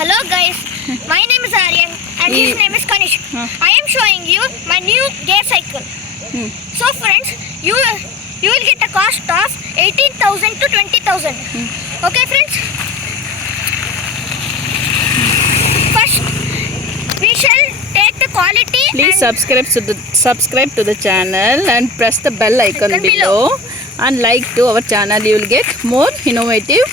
Hello guys, my name is Aryan and his name is Kanish. I am showing you my new gear cycle. So friends, you will get a cost of 18,000 to 20,000. Okay friends? First, we shall take the quality. Please subscribe to the channel and press the bell icon below. And like to our channel, you will get more innovative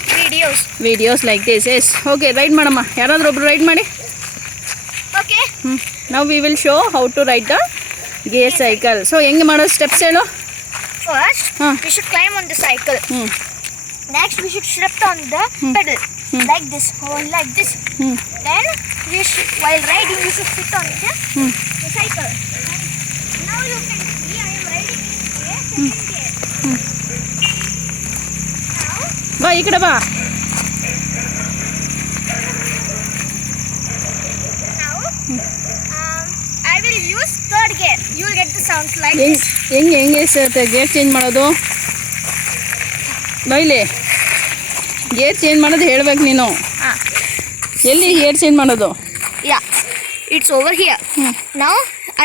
videos like this. Yes. Okay, ride madama. Yaradru obru ride madi. Okay. Now we will show how to ride the gear cycle. So hengi mado steps helu. First, we should climb on the cycle. Next, we should step on the pedal like this, or like this. Then, while riding, you should sit on the cycle. Now you can see I am riding in second gear. Va ikkada va. Now, I will use third gear. You will get the sounds like this. ಹೆಂಗೆ sir gear change ಮಾಡೋದು ಬೈಲಿ gear change ಮಾಡೋದು ಹೇಳ್ಬೇಕು ನೀನು ಎಲ್ಲಿ gear change ಮಾಡೋದು Yeah, it's over here. Now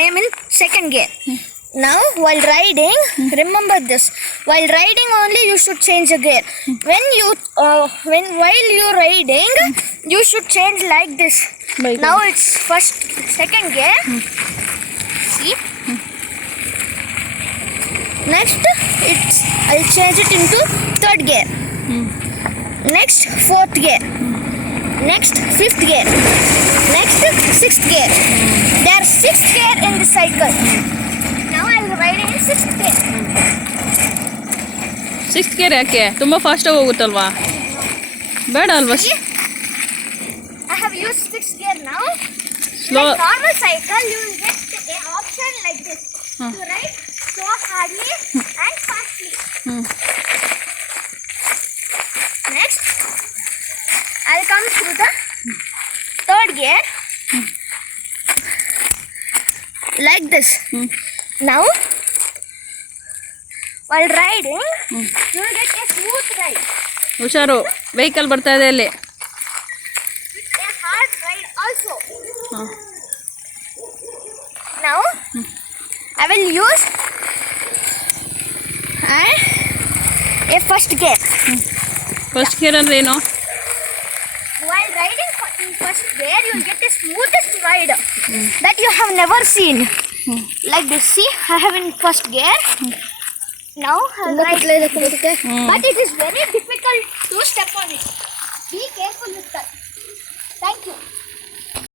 I am in second gear. Now while riding, remember this, while riding only you should change the gear. While you're riding, you should change like this. Now it's second gear. See? Next, I'll change it into third gear. Next, fourth gear. Next, fifth gear. Next, sixth gear. There are 6 gear in the cycle. Now I'm riding in 6th gear. 6th gear ಯಾಕೆ ತುಂಬ ಫಾಸ್ಟಾಗಿ ಹೋಗುತ್ತಲ್ವಾ ಬೇಡ ಅಲ್ವಾ I have used 6th gear now. Slow. Like normal cycle, you will get an option like this. To ride so hardly and fastly. Next, I'll come through the third gear like this. Now, while riding, you will get a smooth ride. ಹುಷಾರು vehicle ಬರ್ತಾ ಇದೆ ಅಲ್ಲಿ It's a hard ride also. Now, I will use a first gear. First gear ಅಂದ್ರೆ ಏನು While riding in first gear, you will get the smoothest ride that you have never seen. Like this, see, I have in first gear. Now, I'll ride. But it is very difficult to step on it. Be careful with that.